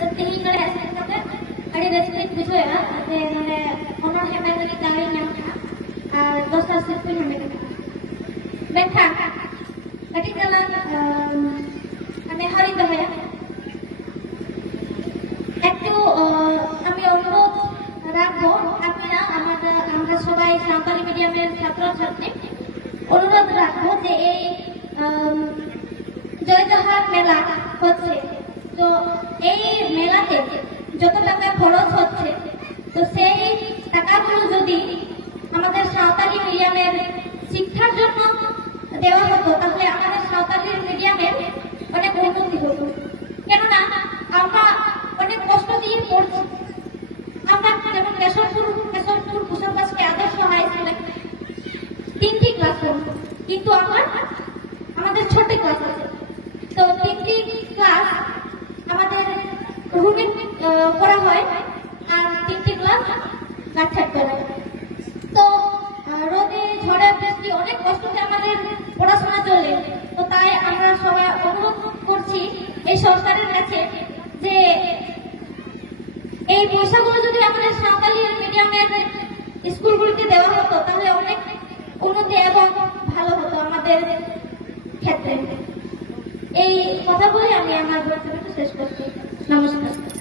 ᱛᱮᱦᱮᱧ ᱱᱚᱰᱮ ᱥᱮᱴᱮᱨ ᱠᱟᱛᱮ ᱟᱹᱰᱤ ᱨᱟᱹᱥᱠᱟᱹᱧ ᱵᱩᱡᱷᱟᱹᱣᱮᱜᱼᱟ ᱡᱮ ᱱᱚᱰᱮ ᱚᱱᱚᱬᱦᱮ ᱢᱮᱱ ᱞᱟᱹᱜᱤᱫ ᱫᱟᱣᱤᱧ ᱧᱟᱢ ᱠᱮᱜᱼᱟ ᱟᱨ ᱫᱚᱥᱟᱨ ᱥᱤᱨᱯᱟᱹᱧ ᱦᱟᱢᱮᱴ ᱠᱟᱜᱼᱟ। ᱢᱮᱱᱠᱷᱟᱱ ᱠᱟᱹᱴᱤᱡ ᱪᱟᱞᱟᱝ নেহারিতে দোহয়া একটু আমি অনুরোধ রাখবো আপনারা আমরা সবাই সাঁওতালি মিডিয়ামের ছাত্রছাত্রী অনুরোধ রাখবো যে এই জয়জোহার মেলা হচ্ছে তো এই মেলাতে যত টাকা খরচ হচ্ছে তো সেই টাকাগুলো যদি আমাদের সাঁওতালি মিডিয়ামের শিক্ষার জন্য দেওয়া হতো তাহলে আমাদের সাঁওতালি মিডিয়ামের অনেক উন্নতি হতো। কেননা আমরা অনেক কষ্ট দিয়ে পড়ছি। আমরা যেমন কেশবপুর কুসুমবাসকে আদর্শ হাই স্কুলে 3টি ক্লাস পড়বো, কিন্তু আমাদের 6টি ক্লাস আছে। তো 3টি ক্লাস আমাদের রুমে করা হয় আর 3টি ক্লাস গাছাট বেলায়। তো রোদে ঝড়ে বৃষ্টি অনেক কষ্টে আমাদের পড়াশোনা চলে। তো তাই আমরা সবাই অনুরোধ করছি এই সরকারের কাছে যে এই পয়সাগুলো যদি আমাদের সাঁওতালি মিডিয়ামের স্কুলগুলিতে দেওয়া হতো তাহলে অনেক উন্নতি এবং ভালো হতো আমাদের ক্ষেত্রে। এই কথা বলে আমি আমার বক্তব্য শেষ করছি। নমস্কার।